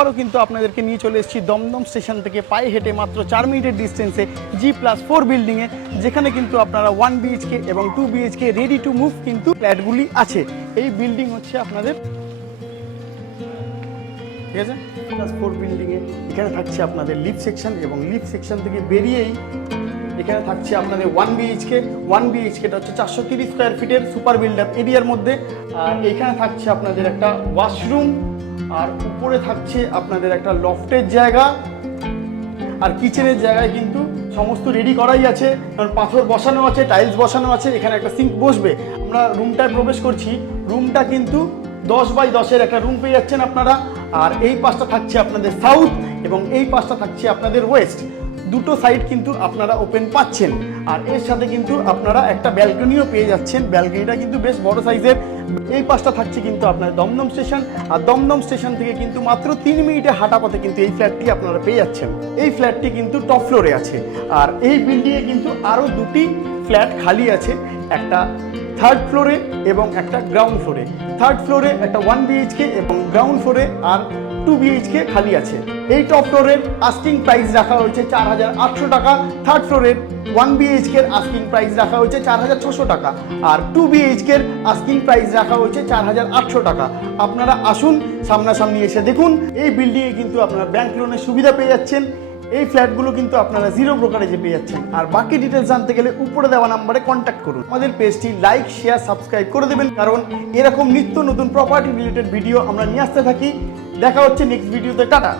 আরও কিন্তু আপনাদেরকে নিয়ে চলে এসেছি দমদম স্টেশন থেকে পায়ে হেঁটে মাত্র চার মিনিটের ডিস্টেন্সে জি প্লাস ফোর বিল্ডিংয়ে যেখানে কিন্তু আপনারা ওয়ান বিএইচকে এবং two BHK ready to move কিন্তু ফ্ল্যাটগুলি আছে। এই বিল্ডিং হচ্ছে আপনাদের ঠিক আছে? প্লাস ফোর বিল্ডিংয়ে এখানে থাকছে আপনাদের লিফট সেকশন এবং লিফট সেকশন থেকে বেরিয়েই এখানে থাকছে আপনাদের ওয়ান বিএইচকে ওয়ান বিএইচকেটা হচ্ছে চারশো তিরিশ স্কোয়ার ফিটের সুপার বিল্ড আপ এরিয়ার মধ্যে। আর এখানে থাকছে আপনাদের একটা ওয়াশরুম আর উপরে থাকছে আপনাদের একটা লফটের জায়গা আর কিচেনের জায়গায় কিন্তু সমস্ত রেডি করাই আছে। কারণ পাথর বসানো আছে টাইলস বসানো আছে, এখানে একটা সিঙ্ক বসবে। আমরা রুমটায় প্রবেশ করছি। রুমটা কিন্তু দশ বাই দশের একটা রুম পেয়ে যাচ্ছেন আপনারা। আর এই পাশটা থাকছে আপনাদের সাউথ এবং এই পাশটা থাকছে আপনাদের ওয়েস্ট দুটো সাইড কিন্তু আপনারা ওপেন পাচ্ছেন। আর এর সাথে কিন্তু আপনারা একটা ব্যালকনিও পেয়ে যাচ্ছেন। ব্যালকনিটা কিন্তু বেশ বড় সাইজের এই পাশটা থাকছে কিন্তু আপনার দমদম স্টেশন আর দমদম স্টেশন থেকে কিন্তু মাত্র তিন মিনিটে হাঁটা পথে কিন্তু এই ফ্ল্যাটটি আপনারা পেয়ে যাচ্ছেন। এই ফ্ল্যাটটি কিন্তু টপ ফ্লোরে আছে। আর এই বিল্ডিংয়ে কিন্তু আরও দুটি ফ্ল্যাট খালি আছে একটা থার্ড ফ্লোরে এবং একটা গ্রাউন্ড ফ্লোরে থার্ড ফ্লোরে একটা ওয়ান বিএইচকে এবং গ্রাউন্ড ফ্লোরে আর টু বিএইচকে খালি আছে। এই টপ ফ্লোরের আস্কিং প্রাইস রাখা হয়েছে চার হাজার আটশো টাকা। থার্ড ফ্লোরের ওয়ান বিএইচকের আস্কিং প্রাইস রাখা হয়েছে চার হাজার ছশো টাকা। আর টু বিএইচকের আস্কিং প্রাইস রাখা হয়েছে চার হাজার আটশো টাকা। আপনারা আসুন, সামনাসামনি এসে দেখুন। এই বিল্ডিংয়ে কিন্তু আপনারা ব্যাংক লোনের সুবিধা পেয়ে যাচ্ছেন। এই ফ্ল্যাটগুলো কিন্তু আপনারা জিরো ব্রোকারেজে পেয়ে যাচ্ছেন। আর বাকি ডিটেলস জানতে গেলে উপরে দেওয়া নাম্বারে কন্ট্যাক্ট করুন। আমাদের পেজটি লাইক শেয়ার সাবস্ক্রাইব করে দেবেন। কারণ এরকম নিত্য নতুন প্রপার্টি রিলেটেড ভিডিও আমরা নিয়ে আসতে থাকি। দেখা হচ্ছে নেক্সট ভিডিওতে টাটা!